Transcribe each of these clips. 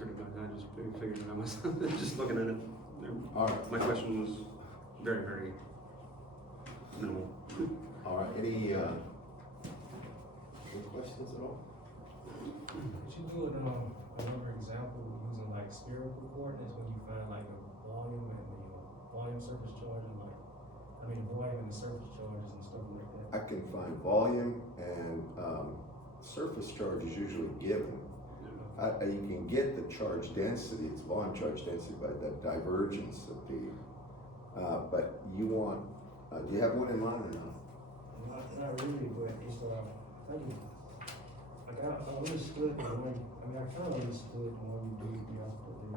answered it, but I just figured it out myself, just looking at it. All right. My question was very, very minimal. All right, any questions at all? Could you do another example using like spherical coordinates when you find like the volume and the volume surface charge and volume and the surface charges and stuff like that? I can find volume and surface charge is usually given. You can get the charge density, it's volume charge density by the divergence of the, but you want, do you have one in mind or not? Not really, but it's I think I understood the one, I kind of understood the one you guys put in.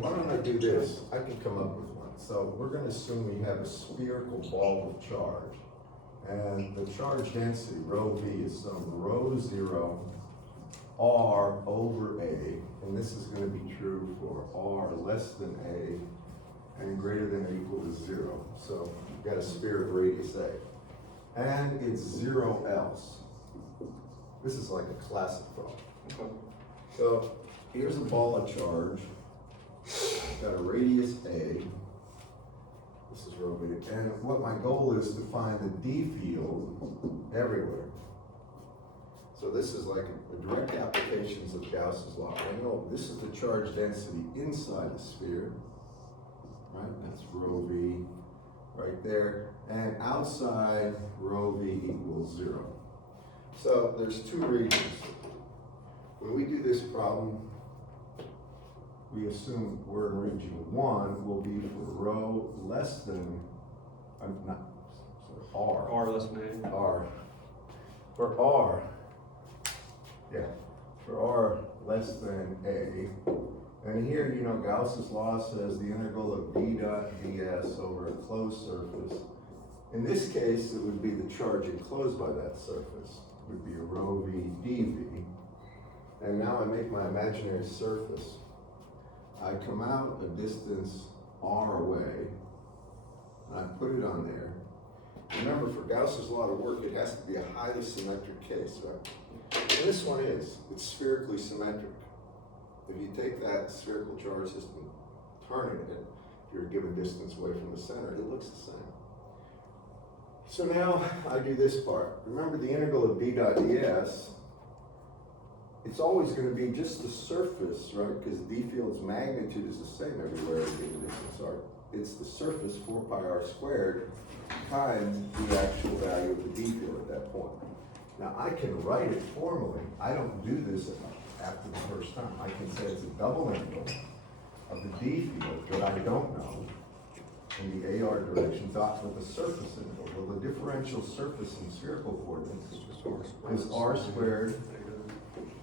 Why don't I do this? I can come up with one. So we're going to assume we have a spherical ball of charge. And the charge density, rho v, is some rho 0 r over a. And this is going to be true for r less than a and greater than or equal to 0. So you've got a sphere of radius a. And it's 0 else. This is like a classic problem. Okay. So here's a ball of charge. It's got a radius a. This is rho v. And what my goal is to find the d field everywhere. So this is like a direct applications of Gauss's law. I know this is the charge density inside the sphere. Right? That's rho v right there. And outside, rho v equals 0. So there's two regions. When we do this problem, we assume we're in region 1 will be for rho less than, r. R less than A. R. For r, yeah, for r less than a. And here, you know, Gauss's law says the integral of d dot ds over a closed surface. In this case, it would be the charge enclosed by that surface. It would be a rho v dv. And now I make my imaginary surface. I come out a distance r away, and I put it on there. Remember, for Gauss's law to work, it has to be a highly symmetric case, right? And this one is. It's spherically symmetric. If you take that spherical charge system, turn it, if you're a given distance away from the center, it looks the same. So now I do this part. Remember the integral of d dot ds, it's always going to be just the surface, right? Because d field's magnitude is the same everywhere at given distance r. It's the surface 4 pi r squared times the actual value of the d field at that point. Now I can write it formally. I don't do this after the first time. I can say it's a double integral of the d field that I don't know in the AR direction dot with the surface integral. Well, the differential surface in spherical coordinates is r squared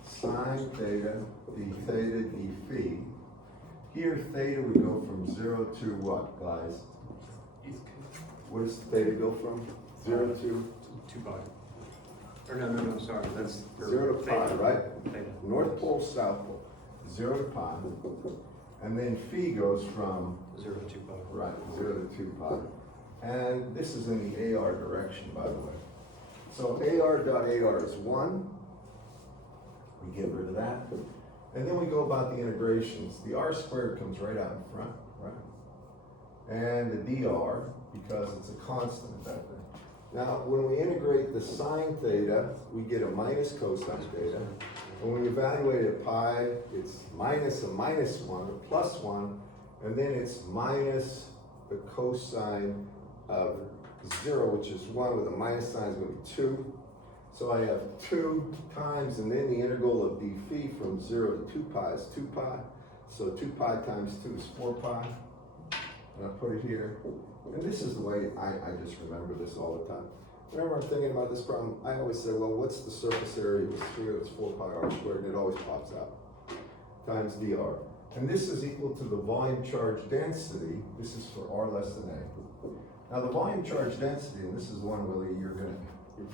sine theta d theta d phi. Here theta would go from 0 to what, guys? What does theta go from? 0 to? 2 pi. Or no, sorry, that's. 0 to pi, right? Theta. North pole, south pole. 0 to pi. And then phi goes from? 0 to 2 pi. Right, 0 to 2 pi. And this is in the AR direction, by the way. So AR dot AR is 1. We get rid of that. And then we go about the integrations. The r squared comes right out in front, right? And the dr, because it's a constant back there. Now, when we integrate the sine theta, we get a minus cosine theta. When we evaluate at pi, it's minus a minus 1, or plus 1, and then it's minus the cosine of 0, which is 1 with a minus sign is going to be 2. So I have 2 times, and then the integral of d phi from 0 to 2 pi is 2 pi. So 2 pi times 2 is 4 pi. And I put it here. And this is the way I just remember this all the time. Whenever I'm thinking about this problem, I always say, well, what's the surface area of a sphere that's 4 pi r squared? And it always pops out. Times dr. And this is equal to the volume charge density. This is for r less than a. Now the volume charge density, and this is one, Willie, you're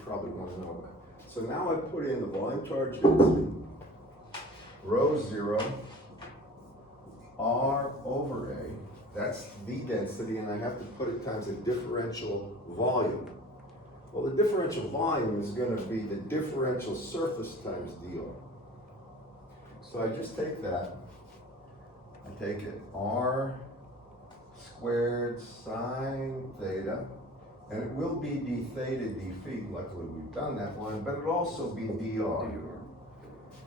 probably want to know about. So now I put in the volume charge density, rho 0, r over a, that's the density, and I have to put it times a differential volume. Well, the differential volume is going to be the differential surface times dr. So I just take that, I take it R squared sine theta, and it will be d theta d phi, luckily we've done that one, but it'll also be dr.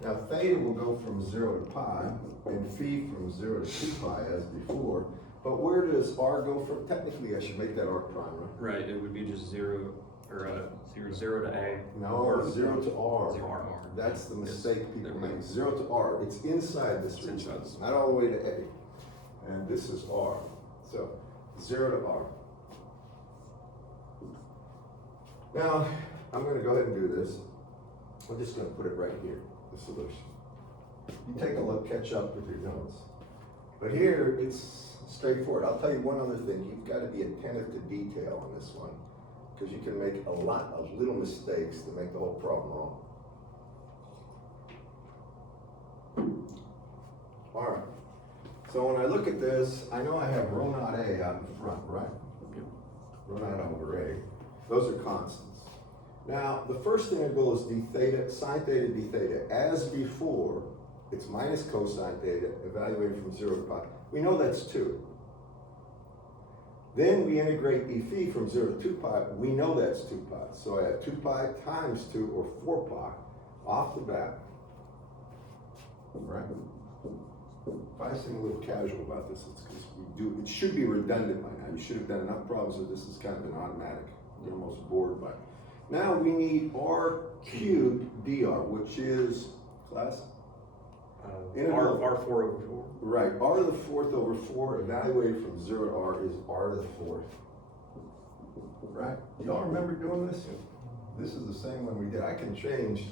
Now theta will go from 0 to pi, and phi from 0 to 2 pi as before, but where does r go from? Technically I should make that arc prime, right? Right, it would be just zero, or zero to A. No, Or 0 to r. 0 to R. That's the mistake people There we make, go. 0 to r, it's inside this It's region, inside this. not all the way to a. And this is r, so 0 to r. Now, I'm gonna go ahead and do this. I'm just gonna put it right here, the solution. You take a look, catch up with your notes. But here, it's straightforward. I'll tell you one other thing, you've gotta be attentive to detail on this one, because you can make a lot of little mistakes to make the whole problem wrong. All right, so when I look at this, I know I have rho naught A out in front, right? Rho naught over A, those are constants. Now, the first integral is d theta, sine theta d theta. As before, it's minus cosine theta, evaluated from 0 to pi. We know that's 2. Then we integrate d phi from 0 to 2 pi. We know that's 2 pi. So I have 2 pi times 2, or 4 pi, off the bat. Right? If I seem a little casual about this, it's because we do, it should be redundant by now. You should have done enough problems with this is kind of an automatic. You're almost bored by it. Now we need r cubed dr, which is, class? Integral. R4 over 4. Right, r to the 4th over 4, evaluated from 0 to r is r to the 4th. Right? Y'all remember doing this? This is the same one we did. I can change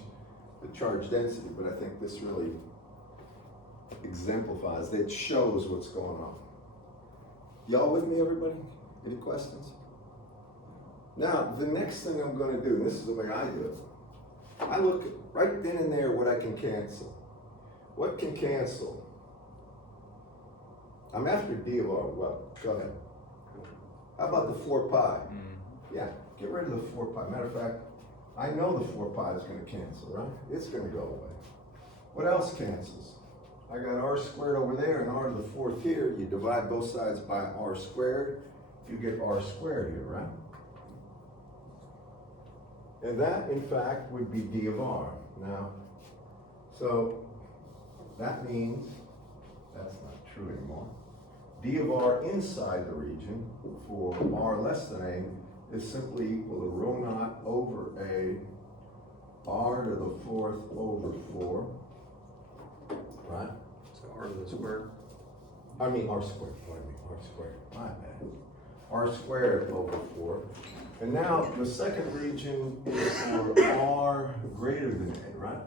the charge density, but I think this really exemplifies, it shows what's going on. Y'all with me, everybody? Any questions? Now, the next thing I'm gonna do, and this is the way I do it, I look right then and there what I can cancel. What can cancel? I'm after d of r, well, go ahead. How about the 4 pi? Yeah, get rid of the 4 pi. Matter of fact, I know the 4 pi is gonna cancel, right? It's gonna go away. What else cancels? I got r squared over there and r to the 4th here. You divide both sides by r squared. You get r squared here, right? And that, in fact, would be d of r. Now, so that means that's not true anymore. D of r inside the region for r less than a is simply equal to rho naught over a r to the 4th over 4, right? So R to the square. I mean r squared, what do I mean, r squared, my bad. R squared over 4. And now the second region is for r greater than a, right?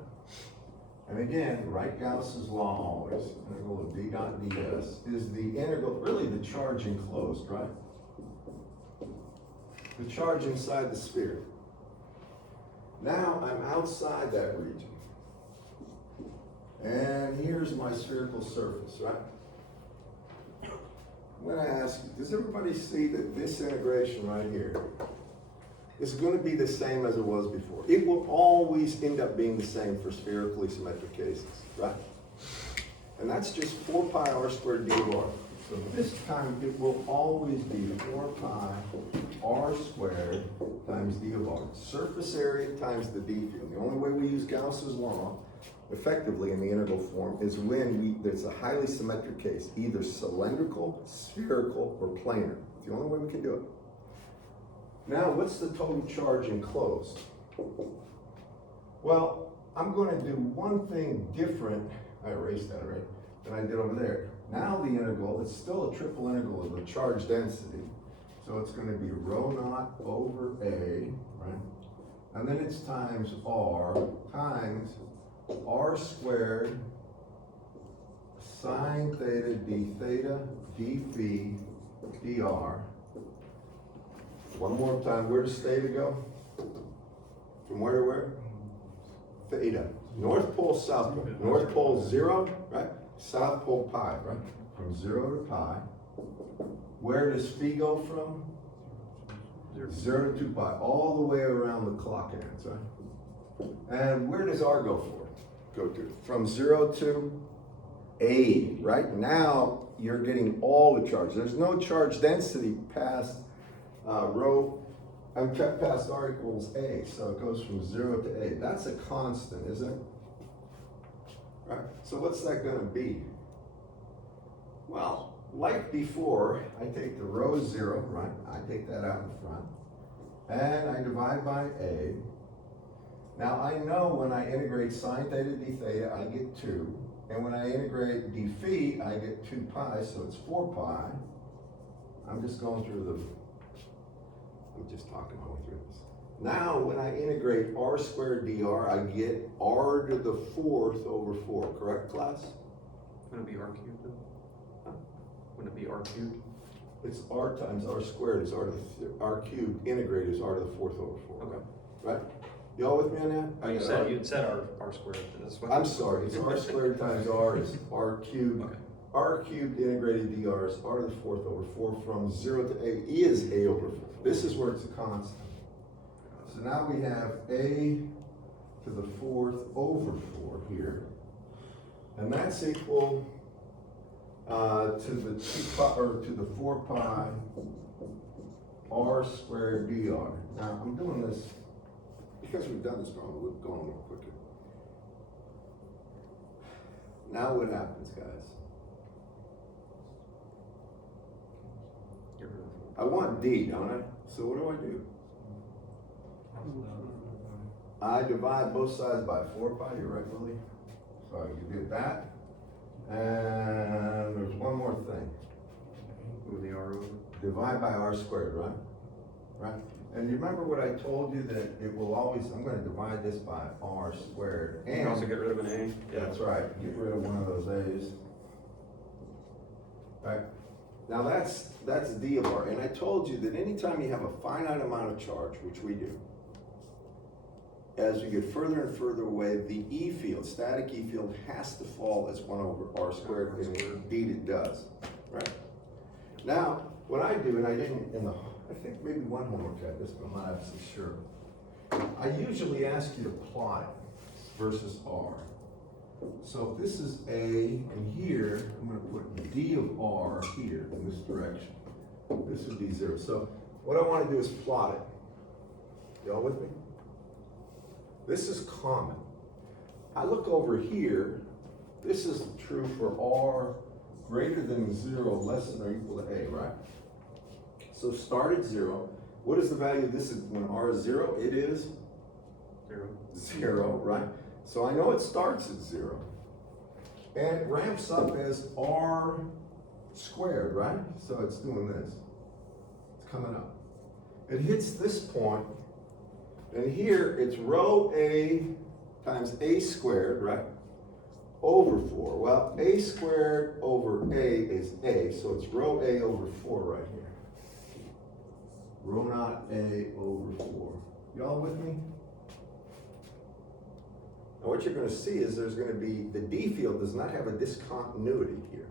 And again, write Gauss's law always. Integral of d dot ds is the integral, really the charge enclosed, right? The charge inside the sphere. Now I'm outside that region. And here's my spherical surface, right? I'm gonna ask you, does everybody see that this integration right here is gonna be the same as it was before? It will always end up being the same for spherically symmetric cases, right? And that's just 4 pi r squared d of r. So this time it will always be 4 pi r squared times d of r. Surface area times the d field. The only way we use Gauss's law effectively in the integral form is when there's a highly symmetric case, either cylindrical, spherical, or planar. It's the only way we can do it. Now, what's the total charge enclosed? Well, I'm going to do one thing different, I erased that already, than I did over there. Now the integral, it's still a triple integral of the charge density. So it's going to be rho naught over A, right? And then it's times R times r squared sine theta d phi dr. One more time, where does theta go? From where to where? Theta. North pole, south pole. North pole 0, right? South pole pi, right? From 0 to pi. Where does phi go from? 0 to 2 pi, all the way around the clock ends, right? And where does r go for? go to? From 0 to A. Right now, you're getting all the charge. There's no charge density past past R equals A, so it goes from 0 to A. That's a constant, isn't it? Right, so what's that gonna be? Well, like before, I take the row 0, right? I take that out in front, and I divide by A. Now I know when I integrate sine theta d theta, I get 2. And when I integrate d phi, I get 2 pi, so it's 4 pi. I'm just going through I'm just talking my way through this. Now, when I integrate r squared dr, I get r to the 4th over 4, correct, class? Wouldn't it be r cubed though? Huh? Wouldn't it be r cubed? It's r times r squared is r to the, r cubed integrated is r to the 4th over 4. Okay. Right? Y'all with me on that? Oh, you said r squared. That's what. I'm sorry, it's r squared times r is r cubed. Okay. R cubed integrated dr is r to the 4th over 4 from 0 to a is a over 4. This is where it's a constant. So now we have a to the 4th over 4 here. And that's equal to the 2 pi, or to the 4 pi r squared dr. Now I'm doing this because we've done this problem, we're going a little quicker. Now what happens, guys? Get rid of I want D, don't I? So what do? I divide both sides by 4 pi, you're right, Willie? So you did that. And there's one more thing. Move the r over. Divide by r squared, right? Right? And you remember what I told you that it will always, I'm gonna divide this by r squared. You can also get rid of an a. Yeah. That's right, get rid of one of those a's. Right? Now that's d of r, and I told you that anytime you have a finite amount of charge, which we do, as you get further and further away, the E field, static E field, has to fall as 1 over r squared, and indeed it does, right? Now, what I do, and I didn't, I think maybe one homework had this, but I'm not absolutely sure. I usually ask you to plot it versus r. So if this is A, and here, I'm gonna put D of R here in this direction. This would be 0. So what I wanna do is plot it. Y'all with me? This is common. I look over here, this is true for R greater than 0, less than or equal to A, right? So start at 0. What is the value? This is when R is 0, it is 0, right? So I know it starts at 0. And it ramps up as R squared, right? So it's doing this. It's coming up. It hits this point, and here it's rho A times A squared, right? Over 4. Well, A squared over A is A, so it's rho A over 4 right here. Rho naught A over 4. Y'all with me? Now what you're going to see is there's going to be, the D field does not have a discontinuity here.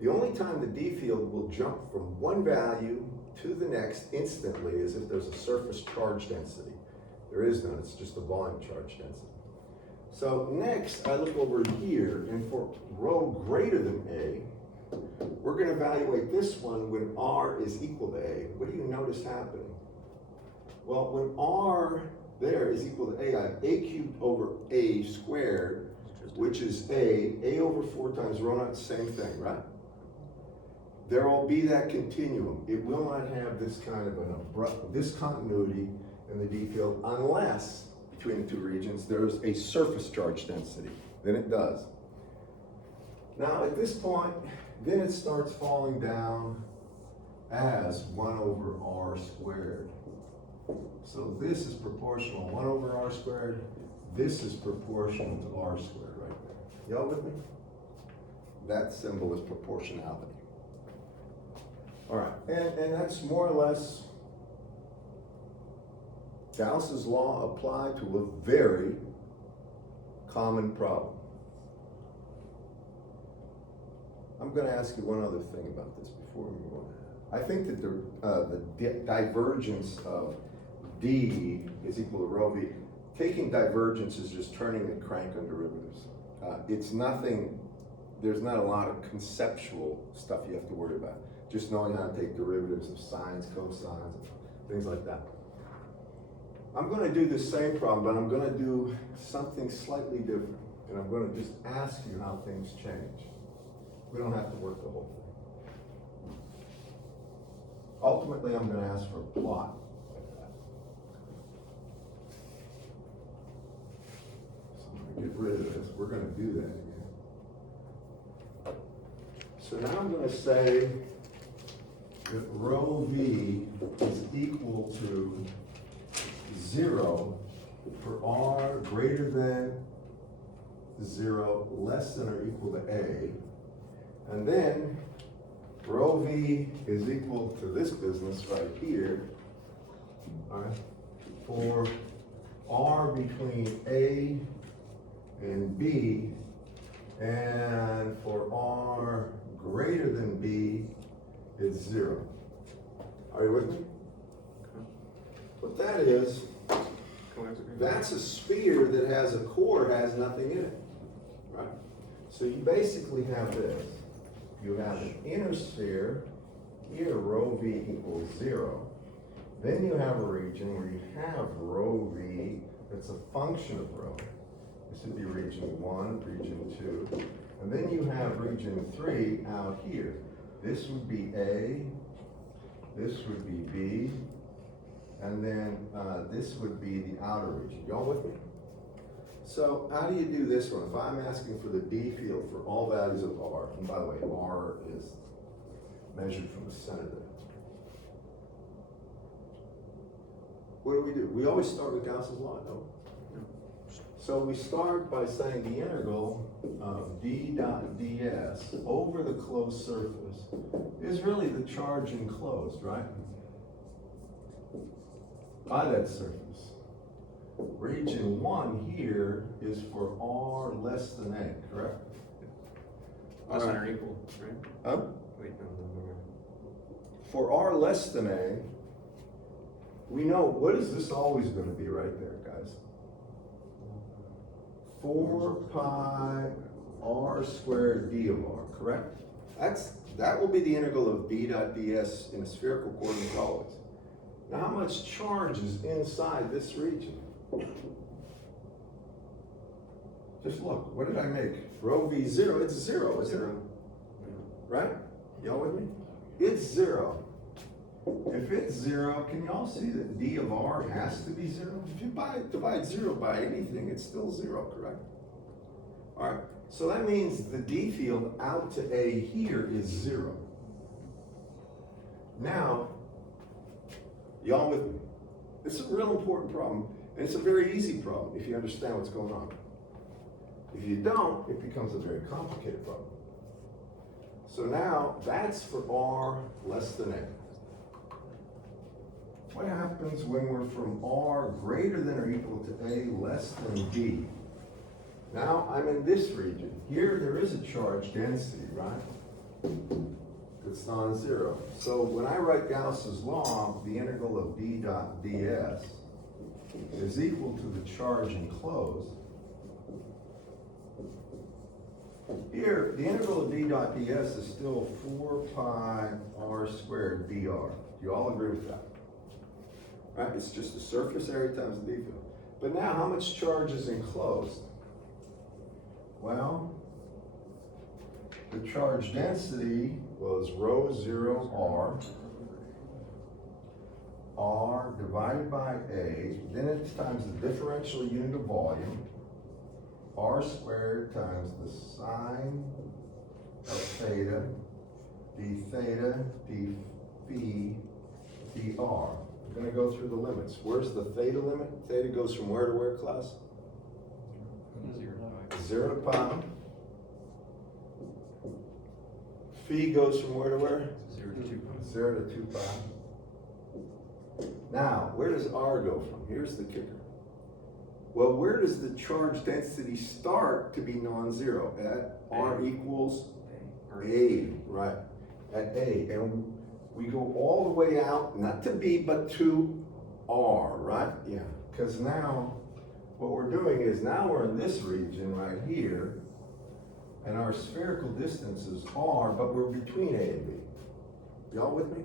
The only time the D field will jump from one value to the next instantly is if there's a surface charge density. There is none, it's just a volume charge density. So next, I look over here, and for rho greater than A, we're going to evaluate this one when R is equal to A. What do you notice happening? Well, when R there is equal to A, I have A cubed over A squared, which is A over 4 times rho naught, same thing, right? There will be that continuum. It will not have this kind of an abrupt discontinuity in the D field unless between the two regions there's a surface charge density. Then it does. Now at this point, then it starts falling down as 1 over R squared. So this is proportional 1 over R squared. This is proportional to R squared right there. Y'all with me? That symbol is proportionality. All right, and that's more or less Gauss's law applied to a very common problem. I'm going to ask you one other thing about this before we move on. I think that the divergence of D is equal to rho V. taking divergence is just turning the crank on derivatives. It's nothing, there's not a lot of conceptual stuff you have to worry about. Just knowing how to take derivatives of sines, cosines, things like that. I'm gonna do the same problem, but I'm gonna do something slightly different. And I'm gonna just ask you how things change. We don't have to work the whole thing. Ultimately, I'm gonna ask for a plot like that. So I'm gonna get rid of this. We're gonna do that again. So now I'm gonna say that rho v is equal to 0 for r greater than 0, less than or equal to a. And then rho v is equal to this business right here, all right, for r between a and b, and for r greater than b, it's 0. Are you with me? What that is, that's a sphere that has a core, has nothing in it, right? So you basically have this. You have an inner sphere, here rho v equals 0. Then you have a region where you have rho v that's a function of rho. This would be region 1, region 2. And then you have region 3 out here. This would be A, this would be B, and then this would be the outer region. Y'all with me? So how do you do this one? If I'm asking for the D field for all values of R, and by the way, R is measured from the center there. What do? We always start with Gauss's law, no? So we start by saying the integral of d dot ds over the closed surface is really the charge enclosed, right? By that surface. Region 1 here is for r less than a, correct? Less than or equal, right? Huh? Wait, no. For r less than a, we know, what is this always going to be right there, guys? 4 pi r squared d of r, correct? That will be the integral of b dot ds in a spherical coordinate always. Now how much charge is inside this region? Just look, what did I make? Rho v 0, it's 0, isn't it? Right? Y'all with me? It's 0. If it's 0, can y'all see that d of r has to be 0? If you divide 0 by anything, it's still 0, correct? All right, so that means the d field out to a here is 0. Now, y'all with me? This is a real important problem, and it's a very easy problem if you understand what's going on. If you don't, it becomes a very complicated problem. So now, that's for r less than a. What happens when we're from r greater than or equal to a less than b? Now I'm in this region. Here there is a charge density, right? It's non-zero. So when I write Gauss's law, the integral of d dot ds is equal to the charge enclosed. Here, the integral of d dot ds is still 4 pi r squared dr. Do you all agree with that? Right? It's just the surface area times the d field. But now, how much charge is enclosed? Well, the charge density was rho 0 r divided by a, then it's times the differential unit of volume, r squared times the sine of theta, d theta, d phi, dr. I'm going to go through the limits. Where's the theta limit? Theta goes from where to where, class? 0 to pi. Phi goes from where to where? 0 to 2 pi. 0 to 2 pi. Now, where does r go from? Here's the kicker. Well, where does the charge density start to be non-zero? At r equals a, right? At a, and we go all the way out, not to b, but to r, right? Yeah, because now what we're doing is now we're in this region right here, and our spherical distances are, but we're between A and B. Y'all with me?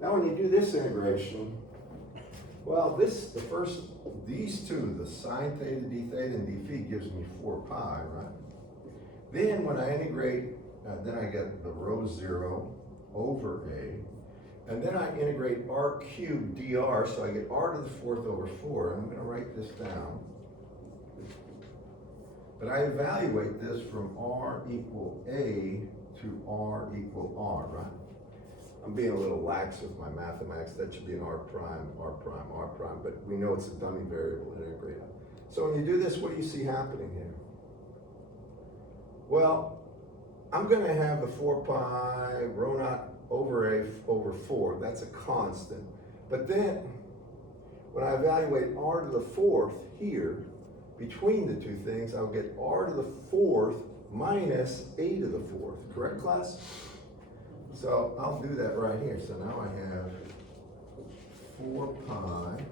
Now when you do this integration, well, these two, the sine theta, d theta, and d phi gives me 4 pi, right? Then when I integrate, then I get the rho 0 over A, and then I integrate r cubed dr, so I get r to the 4th over 4, and I'm gonna write this down. But I evaluate this from r equal A to r equal r, right? I'm being a little lax with my mathematics. That should be an r prime, r prime, r prime, but we know it's a dummy variable to integrate on. So when you do this, what do you see happening here? Well, I'm gonna have the 4 pi rho naught over A over 4. That's a constant. But then, when I evaluate r to the 4th here, between the two things, I'll get r to the 4th minus a to the 4th. Correct, class? So I'll do that right here. So now I have 4 pi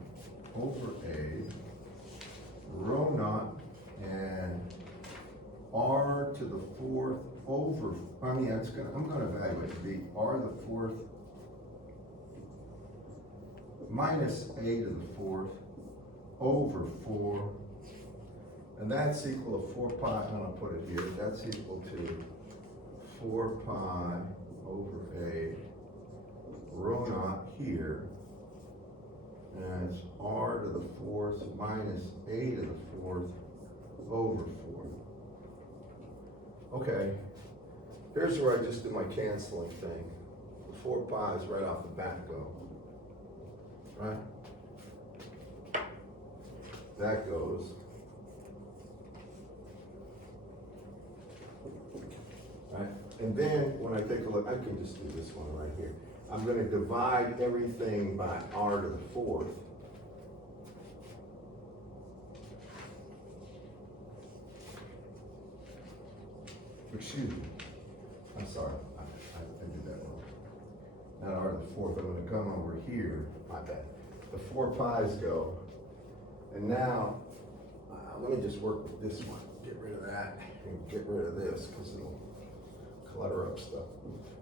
over A, rho naught, and r to the 4th over, I'm gonna evaluate it to be r to the 4th minus a to the 4th over 4, and that's equal to 4 pi, I'm gonna put it here, that's equal to 4 pi over a rho naught here, and it's r to the 4th minus a to the 4th over 4. Okay, here's where I just do my canceling thing. The 4 pi's right off the bat go, right? That goes. Right, and then when I take a look, I can just do this one right here. I'm gonna divide everything by r to the 4th. Excuse me, I'm sorry, I did that wrong. Not r to the 4th, I'm gonna come over here, my bad. The 4 pi's go, and now, let me just work with this one. Get rid of that, and get rid of this, because it'll clutter up stuff.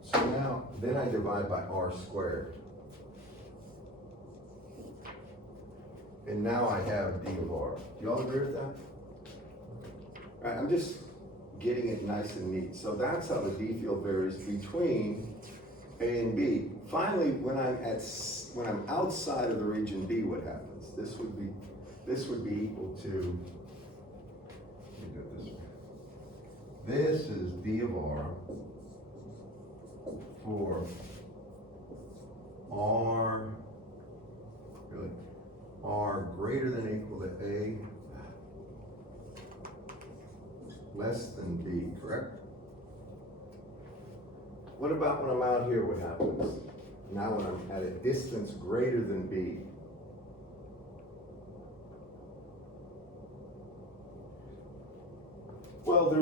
So now, then I divide by r squared. And now I have d of r. Do y'all agree with that? All right, I'm just getting it nice and neat. So that's how the d field varies between A and B. Finally, when I'm outside of the region B, what happens? This would be equal to, let me do it this way. This is d of r for r, really, r greater than or equal to A, less than B, correct? What about when I'm out here, what happens? Now when I'm at a distance greater than B. Well,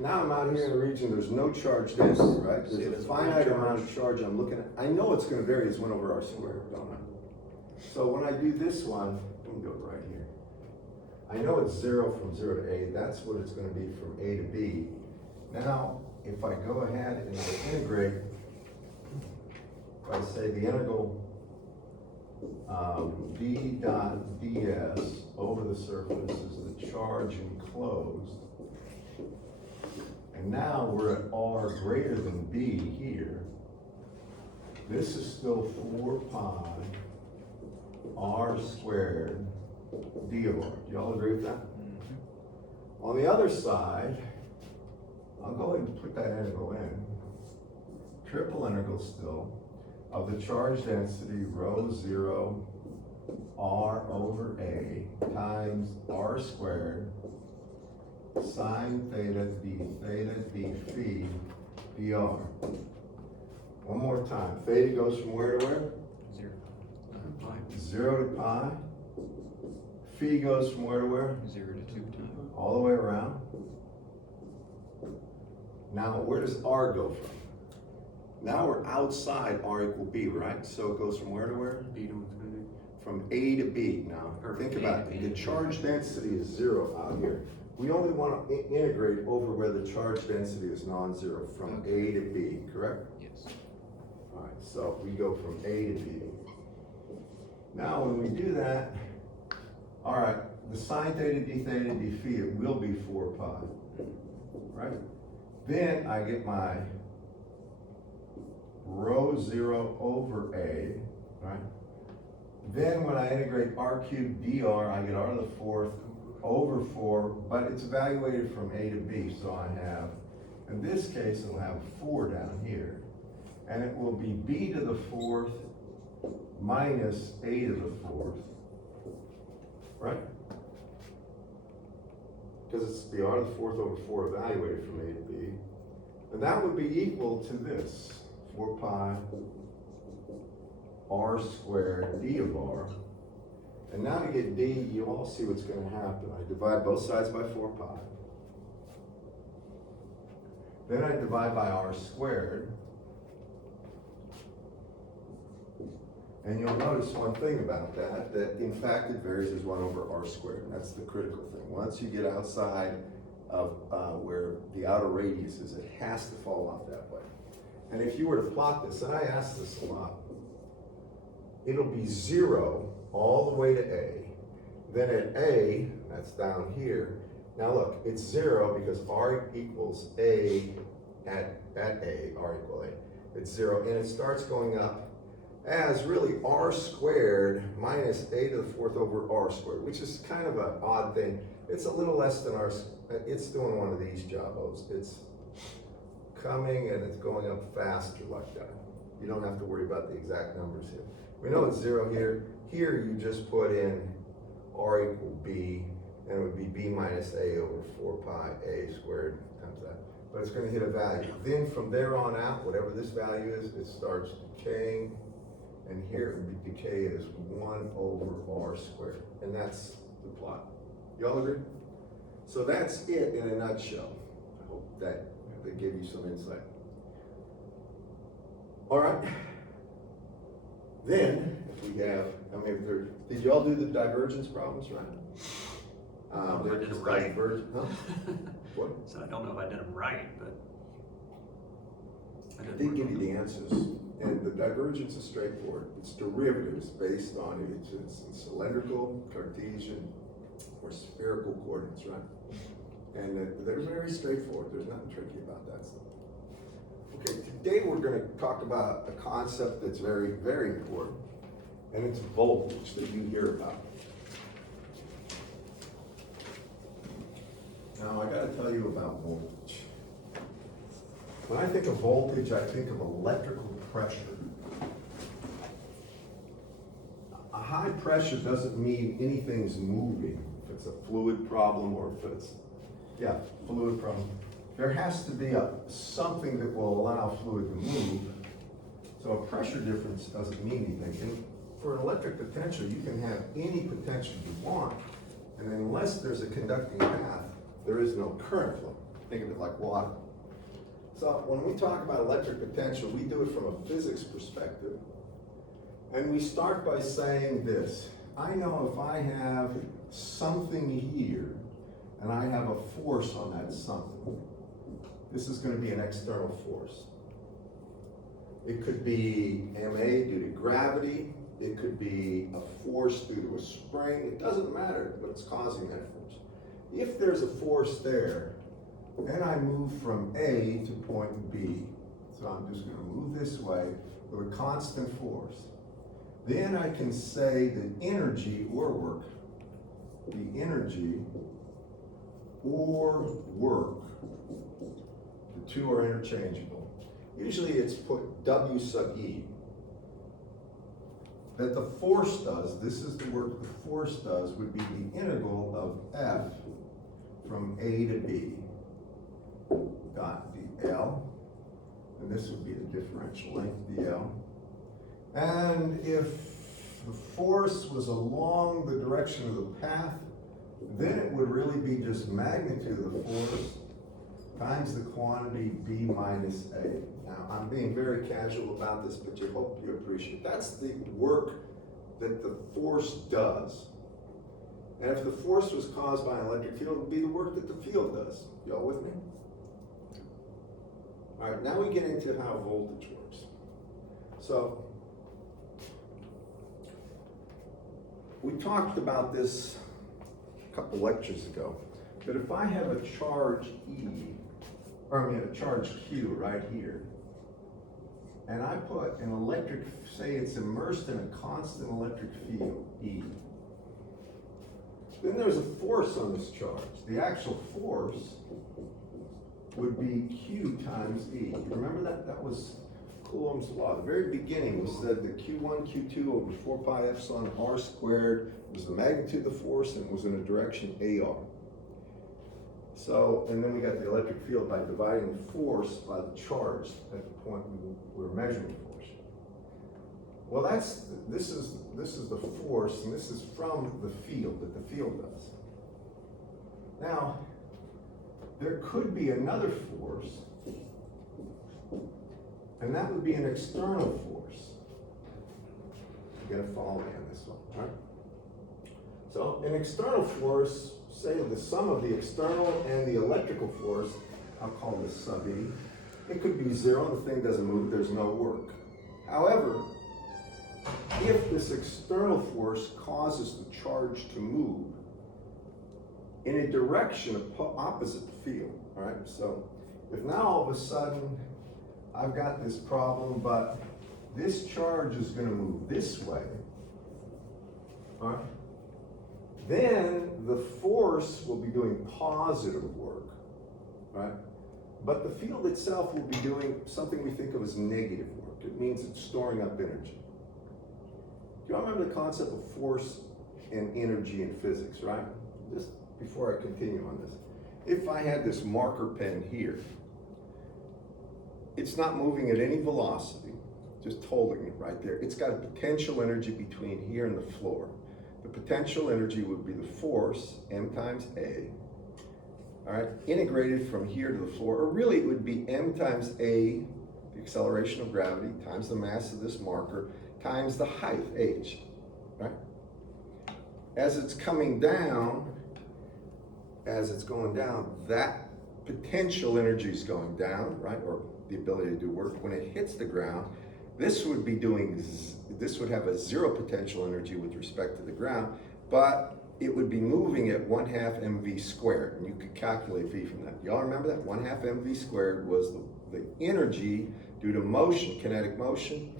now I'm out here in a region, there's no charge density, right? There's a finite amount of charge I'm looking at. I know it's gonna vary as 1 over r squared, don't I? So when I do this one, let me go right here. I know it's 0 from 0 to A, that's what it's gonna be from A to B. Now, if I go ahead and I integrate, if I say the integral d dot ds over the surface is the charge enclosed, and now we're at r greater than B here. This is still 4 pi r squared d of r. Do y'all agree with that? Mm-hmm. On the other side, I'll go ahead and put that integral in. Triple integral still of the charge density rho 0 r over A times r squared sine theta d phi dr. One more time. Theta goes from where to where? 0 to pi. 0 to pi. Phi goes from where to where? 0 to 2 pi. All the way around. Now, where does r go from? Now we're outside r equal b, right? So it goes from where to where? B to infinity. from A to B. Now, think about it, the charge density is 0 out here. We only want to integrate over where the charge density is non-zero, from A to B, correct? Yes. All right, so we go from A to B. Now, when we do that, all right, the sine theta, d theta, d phi, it will be 4 pi, right? Then I get my rho 0 over A, right? Then when I integrate r cubed dr, I get r to the 4th over 4, but it's evaluated from A to B, so I have, in this case, it'll have 4 down here. And it will be b to the 4th minus a to the 4th, right? Because it's the r to the 4th over 4 evaluated from A to B. And that would be equal to this, 4 pi r squared d of r. And now to get d, you all see what's going to happen. I divide both sides by 4 pi. Then I divide by r squared. And you'll notice one thing about that, that in fact it varies as 1 over r squared. And that's the critical thing. Once you get outside of where the outer radius is, it has to fall off that way. And if you were to plot this, and I ask this a lot, it'll be 0 all the way to A. Then at A, that's down here. Now look, it's 0 because r equals A at A, r equal A. It's 0, and it starts going up as really r squared minus a to the 4th over r squared, which is kind of an odd thing. It's a little less than it's doing one of these jobos. It's coming and it's going up faster like that. You don't have to worry about the exact numbers here. We know it's 0 here. Here you just put in r equal b, and it would be b minus a over 4 pi a squared times that. But it's going to hit a value. Then from there on out, whatever this value is, it starts decaying. And here decay is 1 over r squared. And that's the plot. Y'all agree? So that's it in a nutshell. I hope that gave you some insight. All right. Then, if we have, did y'all do the divergence problems, right? I did them right. Huh? What? So I don't know if I did them right, but. I did give you the answers, and the divergence is straightforward. It's derivatives based on it's cylindrical, Cartesian, or spherical coordinates, right? And they're very straightforward. There's nothing tricky about that stuff. Okay, today we're going to talk about a concept that's very, very important, and it's voltage that you hear about. Now, I got to tell you about voltage. When I think of voltage, I think of electrical pressure. A high pressure doesn't mean anything's moving. If it's a fluid problem or if it's, fluid problem. There has to be something that will allow fluid to move. So a pressure difference doesn't mean anything. And for an electric potential, you can have any potential you want. And unless there's a conducting path, there is no current flow. Think of it like water. So when we talk about electric potential, we do it from a physics perspective. And we start by saying this. I know if I have something here, and I have a force on that something, this is going to be an external force. It could be ma due to gravity. It could be a force due to a spring. It doesn't matter, but it's causing that force. If there's a force there, then I move from A to point B. So I'm just going to move this way with a constant force. Then I can say that energy or work, the energy or work, the two are interchangeable. Usually it's put W sub E. That the force does, this is the work the force does, would be the integral of F from A to B. Dot dl, and this would be the differential length dl. And if the force was along the direction of the path, then it would really be just magnitude of the force times the quantity b minus a. Now, I'm being very casual about this, but you hope you appreciate it. That's the work that the force does. And if the force was caused by an electric field, it would be the work that the field does. Y'all with me? All right, now we get into how voltage works. So, we talked about this a couple lectures ago, that if I have a charge E, or I mean a charge Q right here, and I put an electric, say it's immersed in a constant electric field, E, then there's a force on this charge. The actual force would be Q times E. Remember that? That was Coulomb's law. The very beginning was said that Q1, Q2 over 4 pi epsilon R squared was the magnitude of the force and it was in a direction AR. So, and then we got the electric field by dividing the force by the charge at the point we were measuring the force. Well, this is the force, and this is from the field, that the field does. Now, there could be another force, and that would be an external force. You gotta follow me on this one, all right? So, an external force, say the sum of the external and the electrical force, I'll call this sub E. It could be 0, the thing doesn't move, there's no work. However, if this external force causes the charge to move in a direction opposite the field, all right? So if now all of a sudden I've got this problem, but this charge is going to move this way, all right? Then the force will be doing positive work, right? But the field itself will be doing something we think of as negative work. It means it's storing up energy. Do you all remember the concept of force and energy in physics, right? Just before I continue on this. If I had this marker pen here, it's not moving at any velocity, just holding it right there. It's got a potential energy between here and the floor. The potential energy would be the force, m times a, all right, integrated from here to the floor, or really it would be m times a, the acceleration of gravity, times the mass of this marker, times the height, h, right? As it's coming down, as it's going down, that potential energy is going down, right? Or the ability to do work. When it hits the ground, this would be doing, this would have a 0 potential energy with respect to the ground, but it would be moving at 1/2 mv squared, and you could calculate v from that. Y'all remember that? 1/2 mv squared was the energy due to motion, kinetic motion,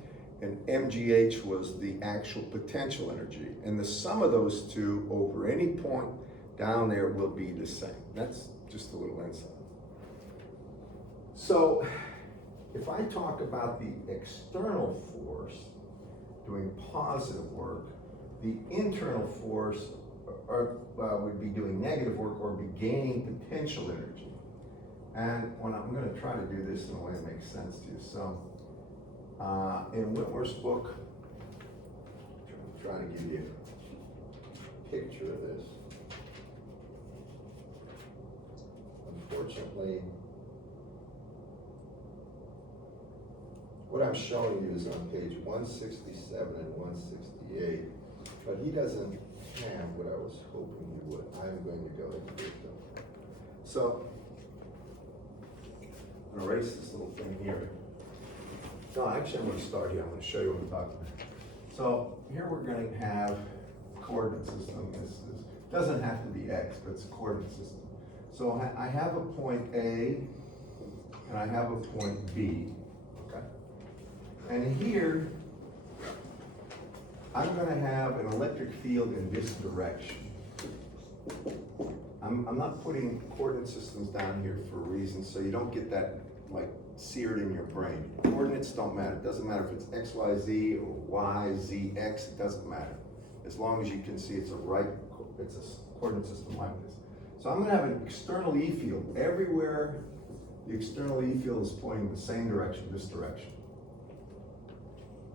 and mgh was the actual potential energy. And the sum of those two over any point down there will be the same. That's just a little insight. So, if I talk about the external force doing positive work, the internal force would be doing negative work or be gaining potential energy. And when I'm going to try to do this in a way that makes sense to you. So, in Whitworth's book, I'm trying to give you a picture of this. Unfortunately, what I'm showing you is on page 167 and 168, but he doesn't have what I was hoping he would. I'm going to go into it though. So, I'm going to erase this little thing here. No, actually I'm going to start here. I'm going to show you what I'm talking about. So, here we're going to have a coordinate system. This doesn't have to be x, but it's a coordinate system. So I have a point A, and I have a point B, okay? And here, I'm gonna have an electric field in this direction. I'm not putting coordinate systems down here for a reason, so you don't get that like seared in your brain. Coordinates don't matter. It doesn't matter if it's X, Y, Z, or Y, Z, X, it doesn't matter. As long as you can see it's a coordinate system like this. So I'm going to have an external E field. Everywhere the external E field is pointing the same direction, this direction.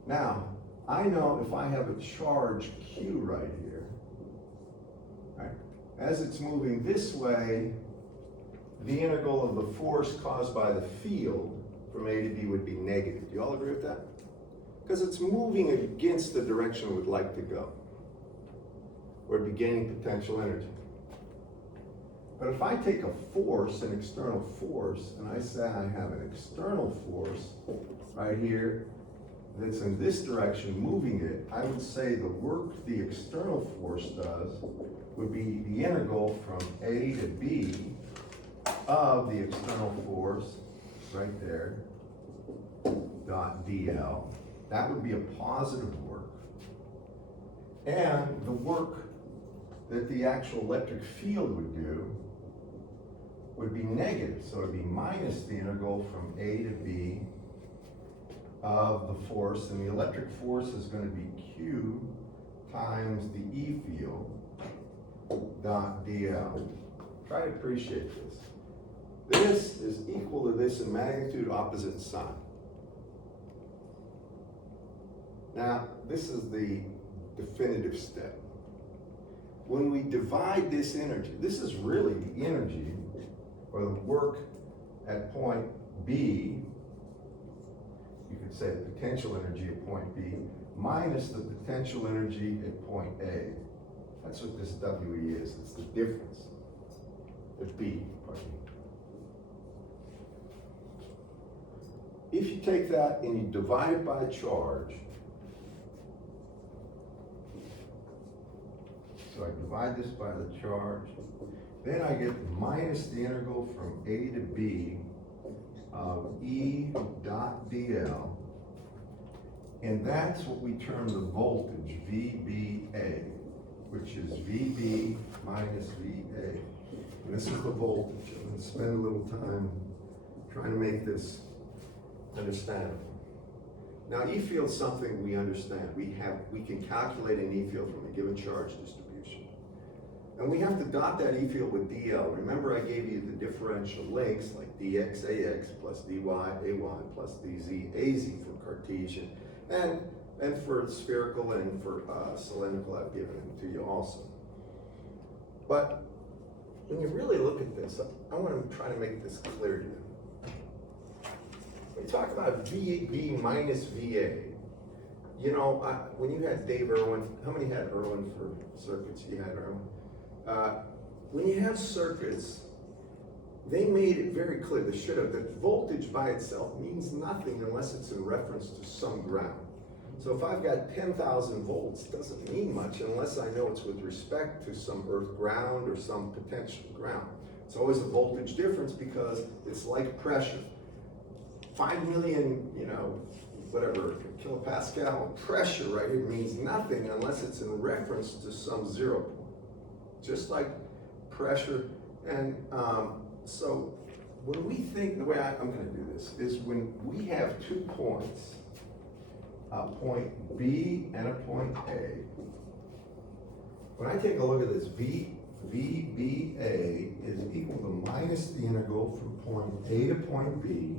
Now, I know if I have a charge Q right here, right, as it's moving this way, the integral of the force caused by the field from A to B would be negative. Do you all agree with that? because it's moving against the direction we'd like to go. We're gaining potential energy. But if I take a force, an external force, and I say I have an external force right here that's in this direction moving it, I would say the work the external force does would be the integral from A to B of the external force right there, dot dl. That would be a positive work. And the work that the actual electric field would do would be negative. So it would be minus the integral from A to B of the force. And the electric force is going to be Q times the E field dot dl. Try to appreciate this. This is equal to this in magnitude, opposite sign. Now, this is the definitive step. When we divide this energy, this is really the energy or the work at point B, you could say the potential energy at point B, minus the potential energy at point A. That's what this WE is, it's the difference at B, pardon me. If you take that and you divide it by charge, so I divide this by the charge, then I get minus the integral from A to B of E dot dl, and that's what we term the voltage, VBA, which is VB minus VA. And this is the voltage. I'm going to spend a little time trying to make this understandable. Now, E field is something we understand. We can calculate an E field from a given charge distribution. And we have to dot that E field with DL. Remember, I gave you the differential links like dx AX plus dy AY plus dz AZ for Cartesian, and for spherical and for cylindrical, I've given them to you also. But when you really look at this, I want to try to make this clear to you. When you talk about VB minus VA, you know, when you had Dave Irwin, how many had Irwin for circuits? You had Irwin. When you have circuits, they made it very clear, they should have, that voltage by itself means nothing unless it's in reference to some ground. So if I've got 10,000 volts, it doesn't mean much unless I know it's with respect to some earth ground or some potential ground. It's always a voltage difference because it's like pressure. 5 million, you know, whatever, kilopascal pressure right here means nothing unless it's in reference to some 0 point. Just like pressure. And so when we think, the way I'm going to do this is when we have 2 points, a point B and a point A, when I take a look at this, VBA is equal to minus the integral from point A to point B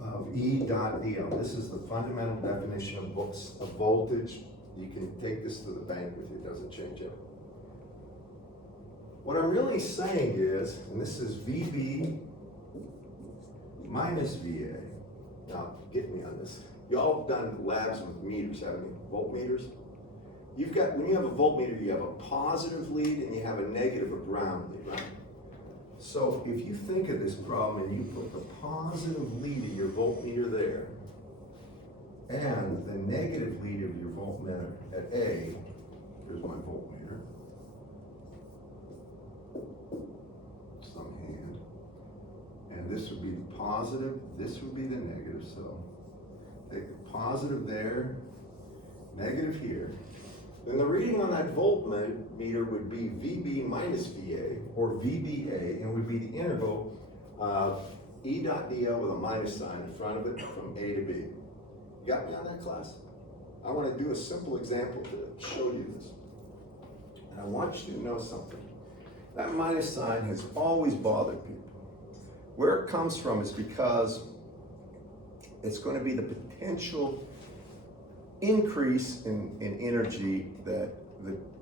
of E dot dl. This is the fundamental definition of voltage. You can take this to the bank with you, it doesn't change it. What I'm really saying is, and this is VB minus VA. Now, get me on this. Y'all done labs with meters, haven't you? Voltmeters? You've got, when you have a voltmeter, you have a positive lead and you have a negative or ground lead, right? So if you think of this problem and you put the positive lead of your voltmeter there and the negative lead of your voltmeter at A, here's my voltmeter, some hand, and this would be the positive, this would be the negative, so take the positive there, negative here. Then the reading on that voltmeter would be VB minus VA, or VBA, and would be the integral of E dot dl with a minus sign in front of it from A to B. You got me on that, class? I want to do a simple example to show you this. And I want you to know something. That minus sign has always bothered people. Where it comes from is because it's going to be the potential increase in energy that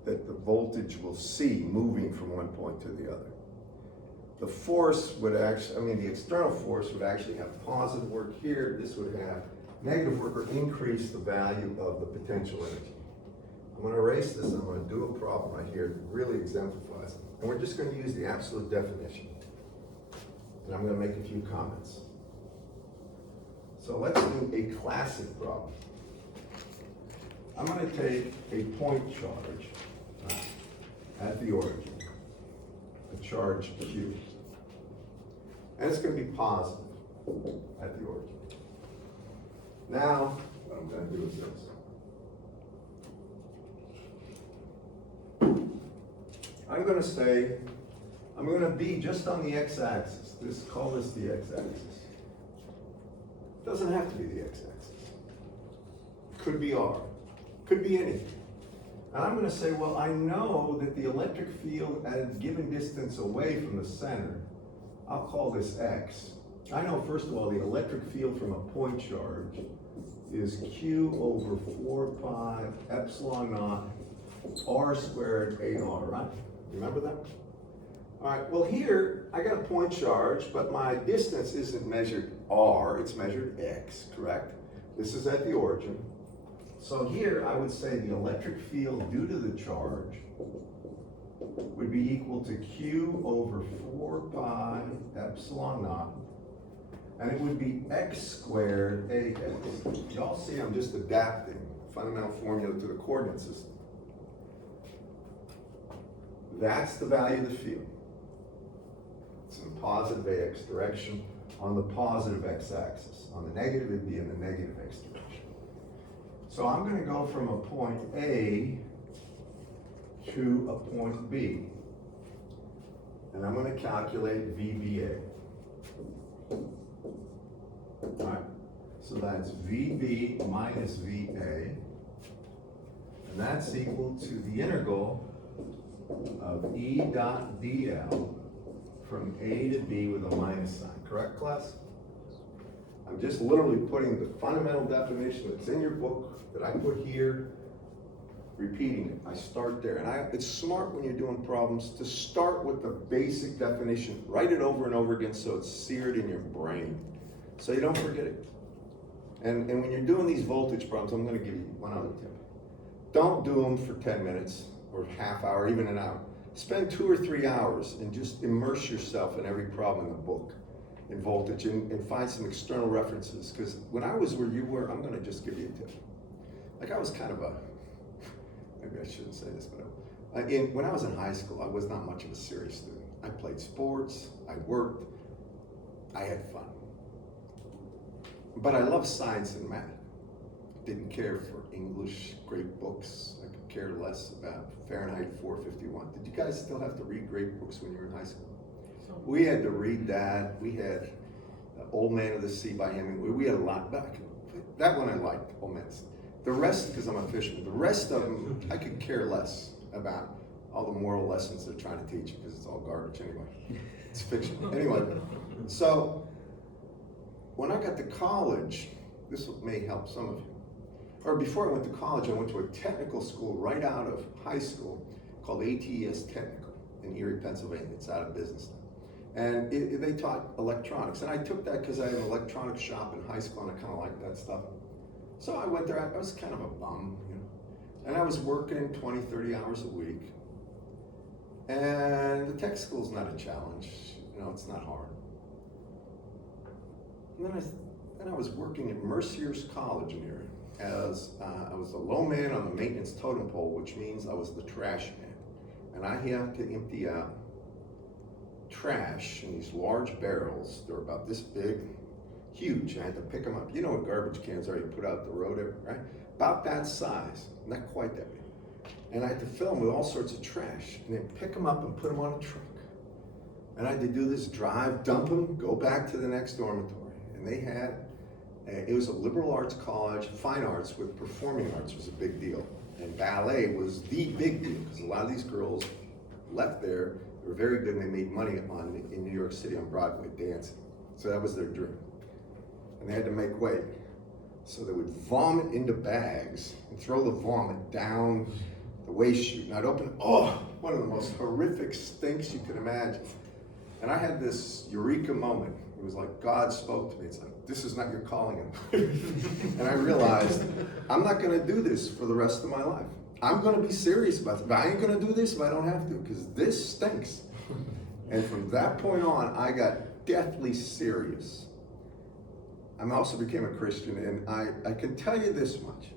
the voltage will see moving from one point to the other. The force would actually, the external force would actually have positive work here. This would have negative work or increase the value of the potential energy. I'm gonna erase this, I'm gonna do a problem right here that really exemplifies it. And we're just gonna use the absolute definition. And I'm gonna make a few comments. So let's do a classic problem. I'm gonna take a point charge at the origin, a charge Q. And it's gonna be positive at the origin. Now, what I'm gonna do is this. I'm gonna say, I'm gonna be just on the x-axis. Call this the x-axis. Doesn't have to be the x-axis. Could be R, could be anything. And I'm gonna say, well, I know that the electric field at a given distance away from the center, I'll call this X. I know, first of all, the electric field from a point charge is Q over 4 pi epsilon naught R squared AR, right? Remember that? All right, well here, I got a point charge, but my distance isn't measured R, it's measured X, correct? This is at the origin. So here, I would say the electric field due to the charge would be equal to Q over 4 pi epsilon naught, and it would be X squared AX. Y'all see I'm just adapting fundamental formula to the coordinate system. That's the value of the field. It's in the positive AX direction on the positive x-axis. On the negative, it'd be in the negative x direction. So I'm going to go from a point A to a point B. And I'm going to calculate VBA. All right, so that's VB minus VA. And that's equal to the integral of E dot dl from A to B with a minus sign. Correct, class? I'm just literally putting the fundamental definition that's in your book that I put here, repeating it. I start there. And it's smart when you're doing problems to start with the basic definition. Write it over and over again so it's seared in your brain, so you don't forget it. And when you're doing these voltage problems, I'm going to give you one other tip. Don't do them for 10 minutes or half hour, even an hour. Spend 2 or 3 hours and just immerse yourself in every problem in the book in voltage and find some external references. Because when I was where you were, I'm going to just give you a tip. Like I was kind of maybe I shouldn't say this, but when I was in high school, I was not much of a serious student. I played sports, I worked, I had fun. But I loved science and math. Didn't care for English, great books. I could care less about Fahrenheit 451. Did you guys still have to read great books when you were in high school? We had to read that. We had Old Man of the Sea by Hemingway. We had a lot back. That one I liked, Old Man of the Sea. The rest, because I'm a fisherman, the rest of them, I could care less about all the moral lessons they're trying to teach, because it's all garbage anyway. It's fiction. Anyway, so when I got to college, this may help some of you. Or before I went to college, I went to a technical school right out of high school called ATES Technical in Erie, Pennsylvania. It's out of business now. And they taught electronics. And I took that because I had an electronics shop in high school and I kind of liked that stuff. So I went there. I was kind of a bum, you know. And I was working 20, 30 hours a week. And the tech school's not a challenge. You know, it's not hard. And then I was working at Mercier's College in Erie. As I was the low man on the maintenance totem pole, which means I was the trash man. And I had to empty out trash in these large barrels. They're about this big, huge. I had to pick them up. You know what garbage cans are, you put out the road, right? About that size, not quite that big. And I had to fill them with all sorts of trash and then pick them up and put them on a truck. And I had to do this drive, dump them, go back to the next dormitory. And they had, it was a liberal arts college, fine arts with performing arts was a big deal. And ballet was the big deal because a lot of these girls left there, they were very good and they made money in New York City on Broadway dancing. So that was their dream. And they had to make weight. So they would vomit into bags and throw the vomit down the waste chute. And I'd open, one of the most horrific stinks you could imagine. And I had this eureka moment It was like God spoke to me. It's like, this is not your calling in life. And I realized, I'm not gonna do this for the rest of my life. I'm gonna be serious about it, but I ain't gonna do this if I don't have to, because this stinks. And from that point on, I got deathly serious. I also became a Christian, and I can tell you this much.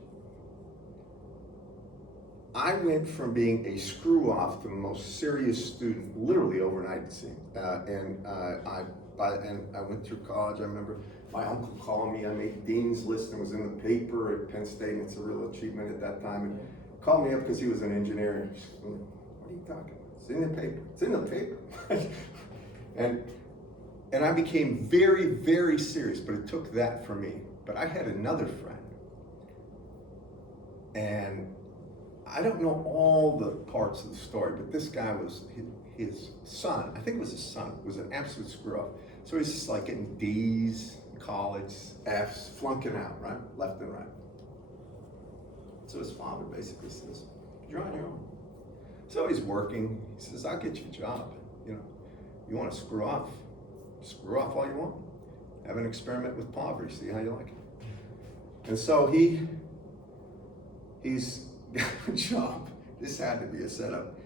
I went from being a screw-off to the most serious student, literally overnight, it seemed. And I went through college. I remember my uncle called me. I made Dean's List and was in the paper at Penn State, and it's a real achievement at that time. And called me up because he was an engineer. And he said, what are you talking about? It's in the paper. It's in the paper. And I became very, very serious, but it took that from me. But I had another friend, and I don't know all the parts of the story, but this guy was, his son, I think it was his son, was an absolute screw up. So he's just like getting D's in college, F's, flunking out, right? Left and right. So his father basically says, you're on your own. So he's working. He says, I'll get you a job. You know, you want to screw off all you want. Have an experiment with poverty, see how you like it. And so he's got a job. This had to be a setup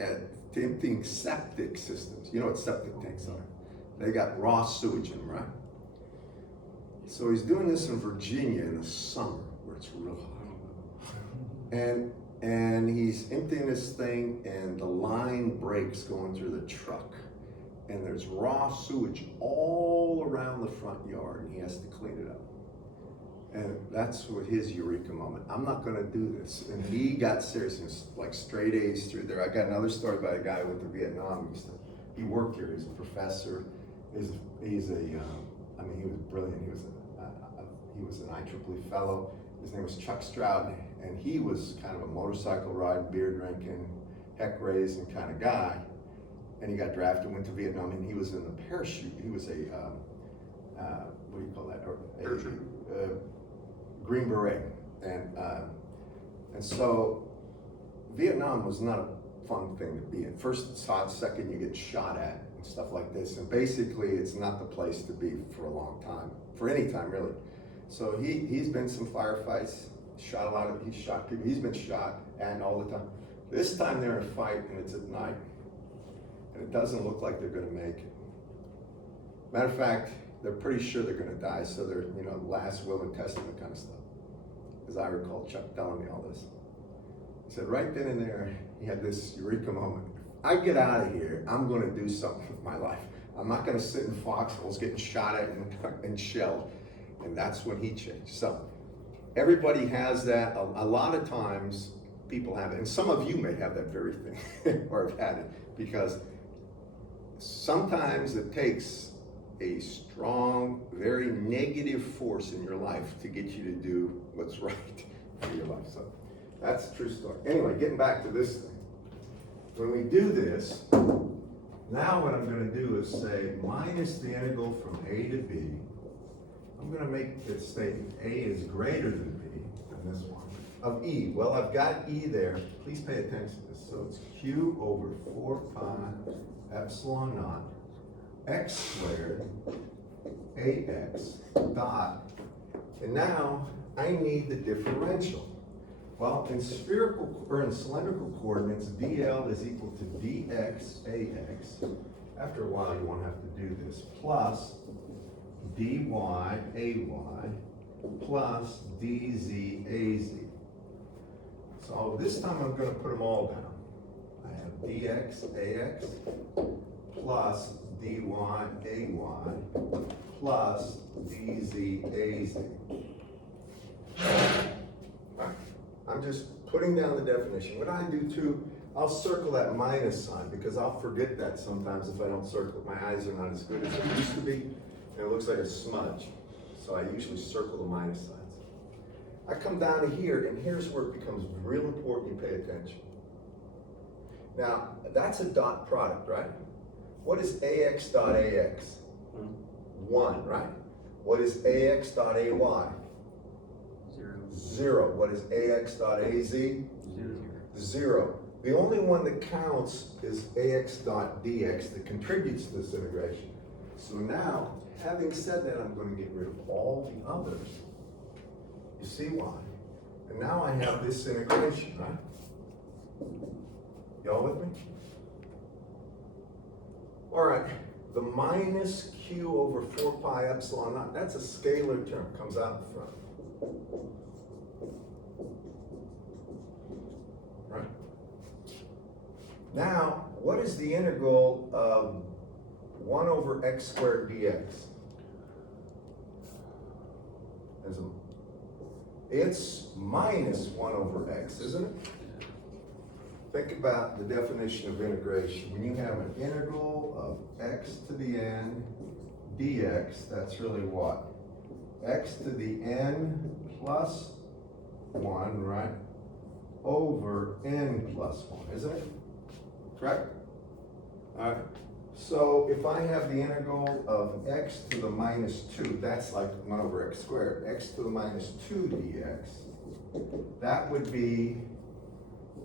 at emptying septic systems. You know what septic tanks are? They got raw sewage in them, right? So he's doing this in Virginia in the summer where it's real hot. And he's emptying this thing, and the line breaks going through the truck. And there's raw sewage all around the front yard, and he has to clean it up. And that's what his eureka moment. I'm not gonna do this. And he got serious, and was like straight A's through there. I got another story about a guy who went to Vietnam. He worked here, he's a professor. He was brilliant. He was an IEEE fellow. His name was Chuck Stroud, and he was kind of a motorcycle riding, beer drinking, heck raising kind of guy. And he got drafted, went to Vietnam, and he was in the parachute. He was a, what do you call that? Green Beret. And so Vietnam was not a fun thing to be in. First it's hot, second you get shot at and stuff like this. And basically it's not the place to be for a long time, for any time really. So he's been some firefights, he's shot people, he's been shot at all the time. This time they're in a fight and it's at night. And it doesn't look like they're gonna make it. Matter of fact, they're pretty sure they're gonna die, so they're, last will and testament kind of stuff. As I recall Chuck telling me all this. He said right then and there, he had this eureka moment. If I get out of here, I'm gonna do something with my life. I'm not gonna sit in foxholes getting shot at and shelled. And that's when he changed. So everybody has that. A lot of times people have it, and some of you may have that very thing, or have had it, because sometimes it takes a strong, very negative force in your life to get you to do what's right for your life. So that's a true story. Anyway, getting back to this thing. When we do this, now what I'm going to do is say minus the integral from A to B. I'm going to make this statement. A is greater than B, than this one, of E. Well, I've got E there. Please pay attention to this. So it's Q over 4 pi epsilon naught x squared ax dot. And now I need the differential. Well, in spherical or in cylindrical coordinates, dl is equal to dx ax. After a while, you won't have to do this. Plus dy ay plus dz az. So this time I'm going to put them all down. I have dx ax plus dy ay plus dz az. I'm just putting down the definition. What I do too, I'll circle that minus sign because I'll forget that sometimes if I don't circle it. My eyes are not as good as they used to be, and it looks like a smudge. So I usually circle the minus signs. I come down to here, and here's where it becomes real important you pay attention. Now, that's a dot product, right? What is ax dot ax? 1, right? What is ax dot ay? 0. What is ax dot az? 0. The only one that counts is ax dot dx that contributes to this integration. So now, having said that, I'm gonna get rid of all the others. You see why? And now I have this integration, right? Y'all with me? All right, the minus q over 4 pi epsilon naught, that's a scalar term, comes out in front. Right. Now, what is the integral of 1 over x squared dx? It's minus 1 over x, isn't it? Think about the definition of integration. When you have an integral of x to the n dx, that's really what? X to the n plus 1, right? Over n plus 1, isn't it? Correct? All right. So if I have the integral of x to the minus 2, that's like 1 over x squared, x to the minus 2 dx, that would be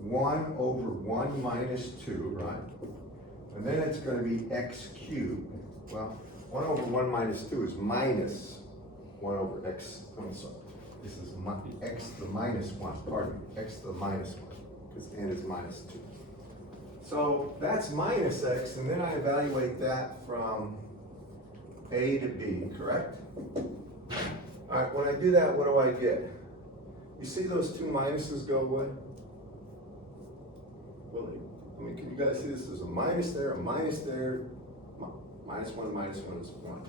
1 over 1 minus 2, right? And then it's going to be x cubed. Well, 1 over 1 minus 2 is minus 1 over x. I'm sorry. This is x to the minus 1, pardon me, x to the minus 1, because n is minus 2. So that's minus x, and then I evaluate that from a to b, correct? All right, when I do that, what do I get? You see those two minuses go away? Well, I mean, can you guys see this? There's a minus there, minus 1 is 1.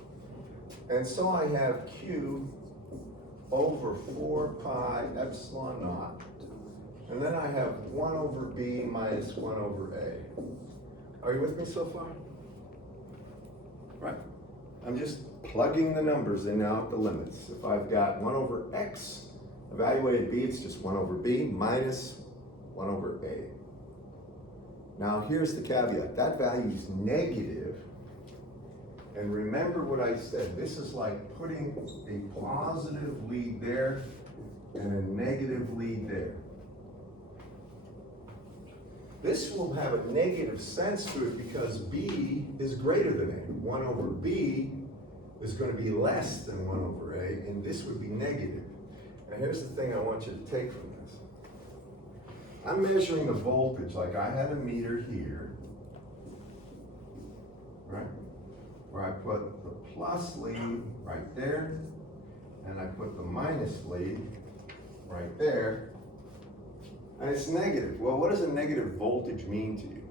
And so I have q over 4 pi epsilon naught. And then I have 1 over b minus 1 over a. Are you with me so far? Right. I'm just plugging the numbers in now at the limits. If I've got 1 over x, evaluated b, it's just 1 over b minus 1 over a. Now here's the caveat. That value is negative. And remember what I said. This is like putting a positive lead there and a negative lead there. This will have a negative sense to it because b is greater than a. 1 over b is going to be less than 1 over a, and this would be negative. And here's the thing I want you to take from this. I'm measuring the voltage, like I had a meter here, right? Where I put the plus lead right there, and I put the minus lead right there. And it's negative. Well, what does a negative voltage mean to you?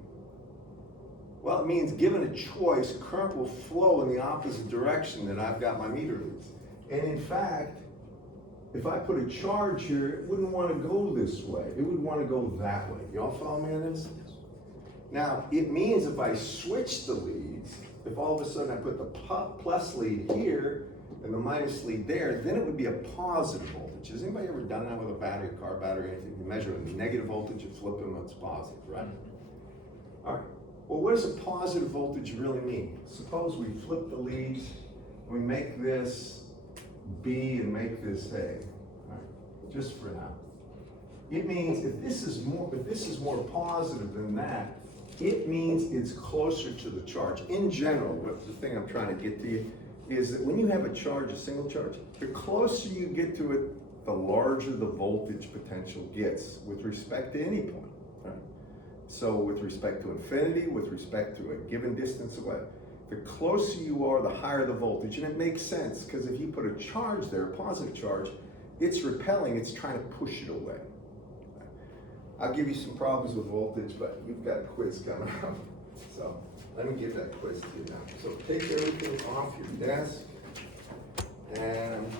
Well, it means given a choice, current will flow in the opposite direction that I've got my meter leads. And in fact, if I put a charge here, it wouldn't want to go this way. It would want to go that way. Y'all follow me on this? Now, it means if I switch the leads, if all of a sudden I put the plus lead here and the minus lead there, then it would be a positive voltage. Has anybody ever done that with a battery, a car battery, anything? You measure a negative voltage, you flip them, it's positive, right? All right. Well, what does a positive voltage really mean? Suppose we flip the leads, we make this B and make this A. All right. Just for now. It means if this is more positive than that, it means it's closer to the charge. In general, what the thing I'm trying to get to you is that when you have a charge, a single charge, the closer you get to it, the larger the voltage potential gets with respect to any point. Right? So with respect to infinity, with respect to a given distance away, the closer you are, the higher the voltage. And it makes sense, because if you put a charge there, a positive charge, it's repelling, it's trying to push it away. I'll give you some problems with voltage, but you've got a quiz coming up. So let me give that quiz to you now. So take everything off your desk, and